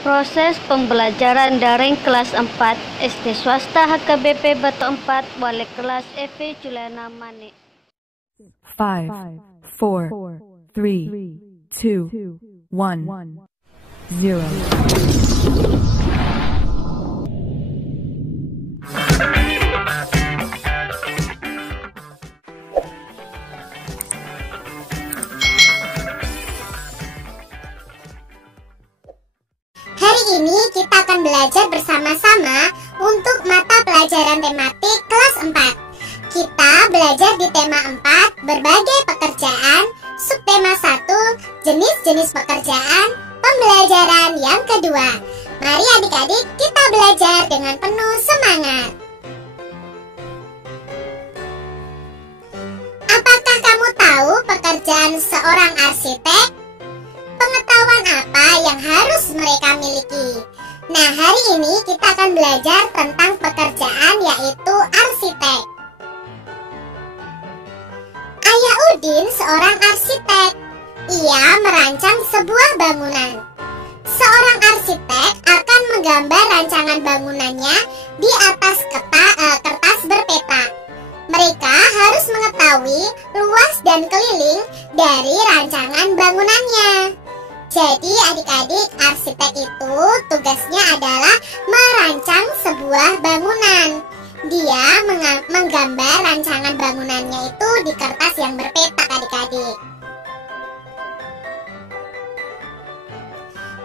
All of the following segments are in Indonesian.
Proses pembelajaran daring kelas 4 SD swasta HKBP Batu 4 Wali kelas Evi Juliana Mani. 5, 4, 3, 2, 1, 0. Hari ini kita akan belajar bersama-sama untuk mata pelajaran tematik kelas 4. Kita belajar di tema 4, berbagai pekerjaan, subtema 1, jenis-jenis pekerjaan, pembelajaran yang kedua. Mari adik-adik kita belajar dengan penuh semangat. Apakah kamu tahu pekerjaan seorang arsitek? Pengetahuan apa yang harus mereka miliki? Nah, hari ini kita akan belajar tentang pekerjaan yaitu arsitek. Ayah Udin seorang arsitek. Ia merancang sebuah bangunan. Seorang arsitek akan menggambar rancangan bangunannya di atas kertas berpeta. Mereka harus mengetahui luas dan keliling dari rancangan bangunannya. Jadi adik-adik, arsitek itu tugasnya adalah merancang sebuah bangunan. Dia menggambar rancangan bangunannya itu di kertas yang berpeta adik-adik.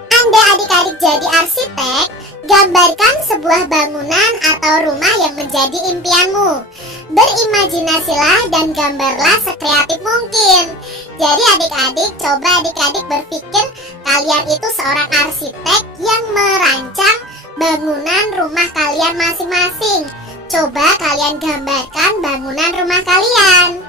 Anda adik-adik jadi arsitek, gambarkan sebuah bangunan atau rumah yang menjadi impianmu. Berimajinasilah dan gambarlah sekreatif mungkin. Jadi adik-adik, coba adik-adik berpikir kalian itu seorang arsitek yang merancang bangunan rumah kalian masing-masing. Coba kalian gambarkan bangunan rumah kalian.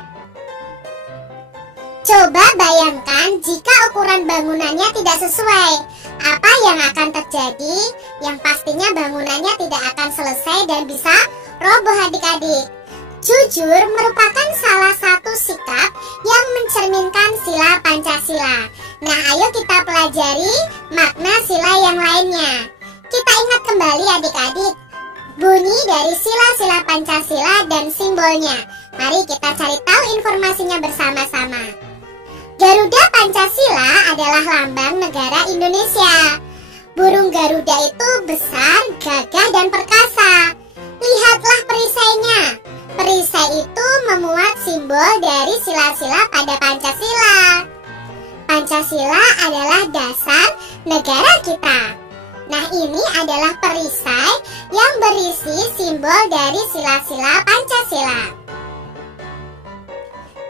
Coba bayangkan jika ukuran bangunannya tidak sesuai. Apa yang akan terjadi? Yang pastinya bangunannya tidak akan selesai dan bisa roboh adik-adik. Jujur merupakan salah satu sikap yang mencerminkan sila Pancasila. Nah, ayo kita pelajari makna sila yang lainnya. Kita ingat kembali adik-adik bunyi dari sila-sila Pancasila dan simbolnya. Mari kita cari tahu informasinya bersama-sama. Garuda Pancasila adalah lambang negara Indonesia. Burung Garuda itu besar, gagah, dan perkasa. Lihatlah perisainya. Perisai itu memuat simbol dari sila-sila pada Pancasila. Pancasila adalah dasar negara kita. Nah, ini adalah perisai yang berisi simbol dari sila-sila Pancasila.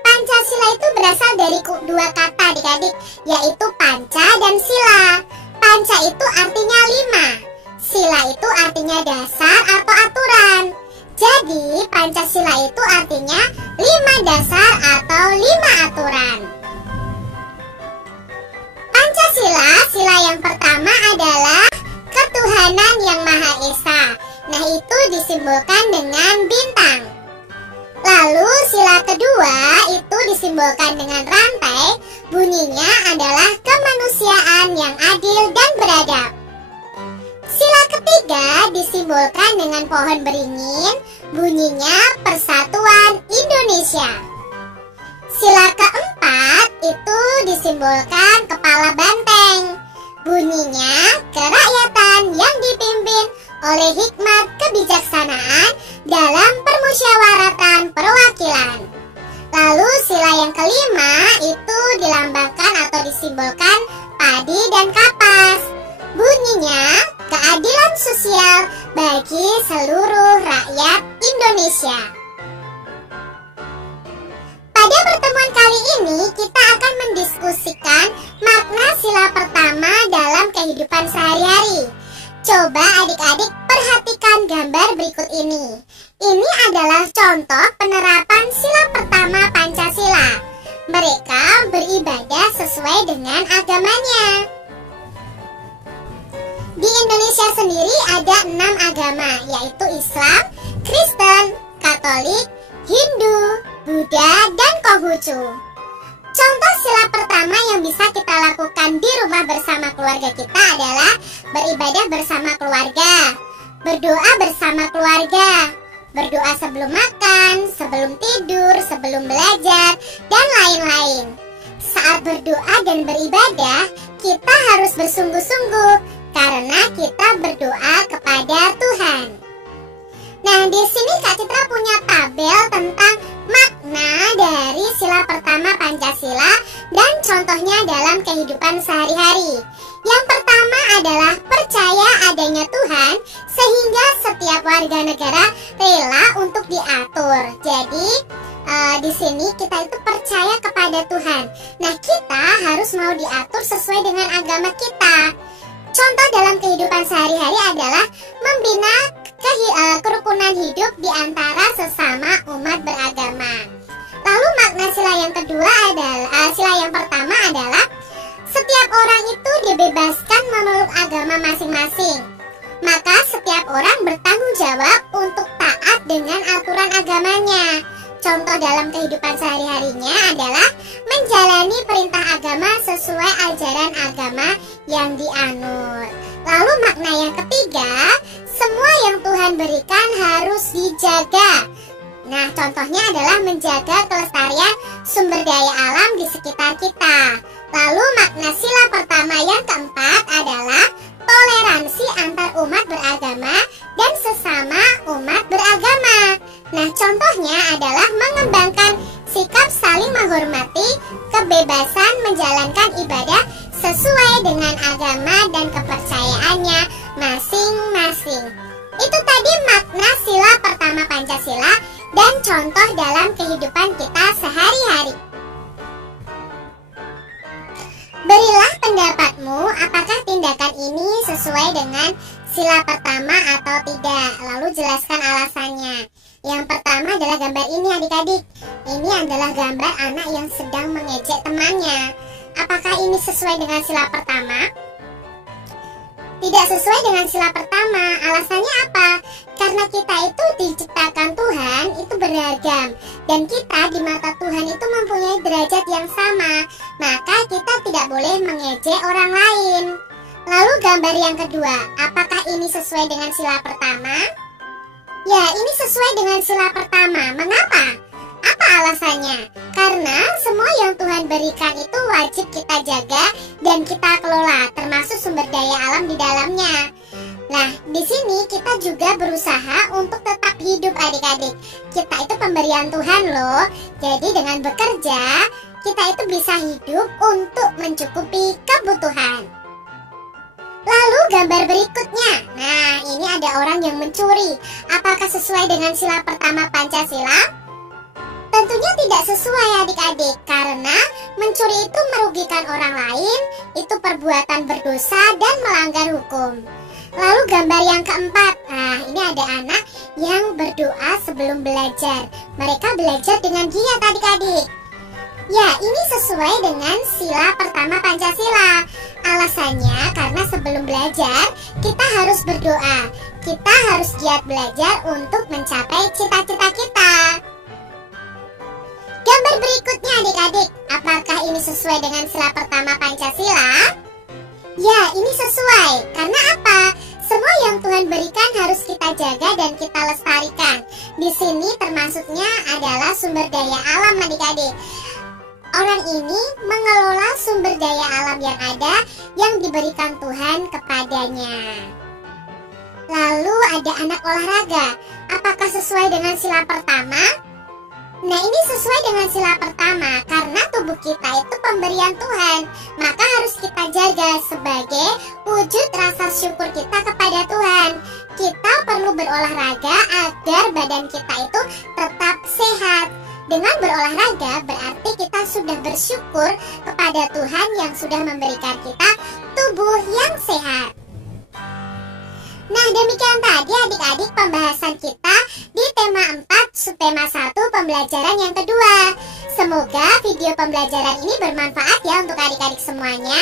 Pancasila itu berasal dari dua kata adik-adik, yaitu panca dan sila. Panca itu artinya 5. Sila itu artinya dasar atau aturan. Jadi, Pancasila itu artinya 5 dasar atau 5 aturan. Pancasila, sila yang pertama adalah ketuhanan yang Maha Esa. Nah, itu disimbolkan dengan bintang. Lalu, sila kedua itu disimbolkan dengan rantai. Bunyinya adalah kemanusiaan yang adil dan beradab. Sila ketiga disimbolkan dengan pohon beringin, bunyinya Persatuan Indonesia. Sila keempat itu disimbolkan kepala banteng, bunyinya kerakyatan yang dipimpin oleh hikmat kebijaksanaan dalam permusyawaratan perwakilan. Lalu sila yang kelima itu dilambangkan atau disimbolkan padi dan kapas, bunyinya keadilan sosial bagi seluruh rakyat Indonesia. Pada pertemuan kali ini kita akan mendiskusikan makna sila pertama dalam kehidupan sehari-hari. Coba adik-adik perhatikan gambar berikut ini. Ini adalah contoh penerapan sila pertama Pancasila. Mereka beribadah sesuai dengan agamanya. Di Indonesia sendiri ada 6 agama, yaitu Islam, Kristen, Katolik, Hindu, Buddha, dan Konghucu. Contoh sila pertama yang bisa kita lakukan di rumah bersama keluarga kita adalah beribadah bersama keluarga, berdoa bersama keluarga, berdoa sebelum makan, sebelum tidur, sebelum belajar, dan lain-lain. Saat berdoa dan beribadah, kita harus bersungguh-sungguh karena kita berdoa kepada Tuhan. Nah, di sini Kak Citra punya tabel tentang makna dari sila pertama Pancasila dan contohnya dalam kehidupan sehari-hari. Yang pertama adalah percaya adanya Tuhan sehingga setiap warga negara rela untuk diatur. Jadi di sini kita itu percaya kepada Tuhan. Nah, kita harus mau diatur sesuai dengan agama kita. Contoh dalam kehidupan sehari-hari adalah membina kerukunan hidup di antara sesama umat beragama. Lalu makna sila yang kedua adalah sila yang pertama adalah setiap orang itu dibebaskan memeluk agama masing-masing. Maka setiap orang bertanggung jawab untuk taat dengan aturan agamanya. Contoh dalam kehidupan sehari-harinya adalah menjalani perintah agama sesuai ajaran agama yang dianut. Lalu makna yang ketiga, semua yang Tuhan berikan harus dijaga. Nah, contohnya adalah menjaga kelestarian sumber daya alam di sekitar kita. Lalu makna sila pertama yang keempat adalah toleransi antar umat beragama dan sesama umat beragama. Nah, contohnya adalah mengembangkan sikap saling menghormati, kebebasan menjalankan ibadah sesuai dengan agama dan kepercayaannya masing-masing. Itu tadi makna sila pertama Pancasila dan contoh dalam kehidupan kita sehari-hari. Berilah pendapatmu, apakah tindakan ini sesuai dengan sila pertama atau tidak. Lalu jelaskan alasannya. Yang pertama adalah gambar ini adik-adik. Ini adalah gambar anak yang sedang mengejek temannya. Apakah ini sesuai dengan sila pertama? Tidak sesuai dengan sila pertama. Alasannya apa? Karena kita itu diciptakan Tuhan itu beragam, dan kita di mata Tuhan itu mempunyai derajat yang sama. Maka kita tidak boleh mengejek orang lain. Lalu gambar yang kedua, apakah ini sesuai dengan sila pertama? Ya, ini sesuai dengan sila pertama. Mengapa? Apa alasannya? Karena semua yang Tuhan berikan itu wajib kita jaga dan kita kelola, termasuk sumber daya alam di dalamnya. Nah, di sini kita juga berusaha untuk tetap hidup adik-adik. Kita itu pemberian Tuhan loh. Jadi dengan bekerja, kita itu bisa hidup untuk mencukupi kebutuhan. Lalu gambar berikutnya. Nah, ini ada orang yang mencuri. Apakah sesuai dengan sila pertama Pancasila? Tentunya tidak sesuai adik-adik, karena mencuri itu merugikan orang lain, itu perbuatan berdosa dan melanggar hukum. Lalu gambar yang keempat. Nah, ini ada anak yang berdoa sebelum belajar. Mereka belajar dengan giat adik-adik. Ya, ini sesuai dengan sila pertama Pancasila. Alasannya karena sebelum belajar kita harus berdoa. Kita harus giat belajar untuk mencapai cita-cita kita. Gambar berikutnya adik-adik, apakah ini sesuai dengan sila pertama Pancasila? Ya, ini sesuai. Karena apa? Semua yang Tuhan berikan harus kita jaga dan kita lestarikan. Di sini termasuknya adalah sumber daya alam adik-adik. Orang ini mengelola sumber daya alam yang ada yang diberikan Tuhan kepadanya. Lalu ada anak olahraga. Apakah sesuai dengan sila pertama? Nah, ini sesuai dengan sila pertama karena tubuh kita itu pemberian Tuhan. Maka harus kita jaga sebagai wujud rasa syukur kita kepada Tuhan. Kita perlu berolahraga agar badan kita itu tetap sehat. Dengan berolahraga berarti kita sudah bersyukur kepada Tuhan yang sudah memberikan kita tubuh yang sehat. Nah, demikian tadi adik-adik pembahasan kita di tema 4 subtema 1 pembelajaran yang kedua. Semoga video pembelajaran ini bermanfaat ya untuk adik-adik semuanya.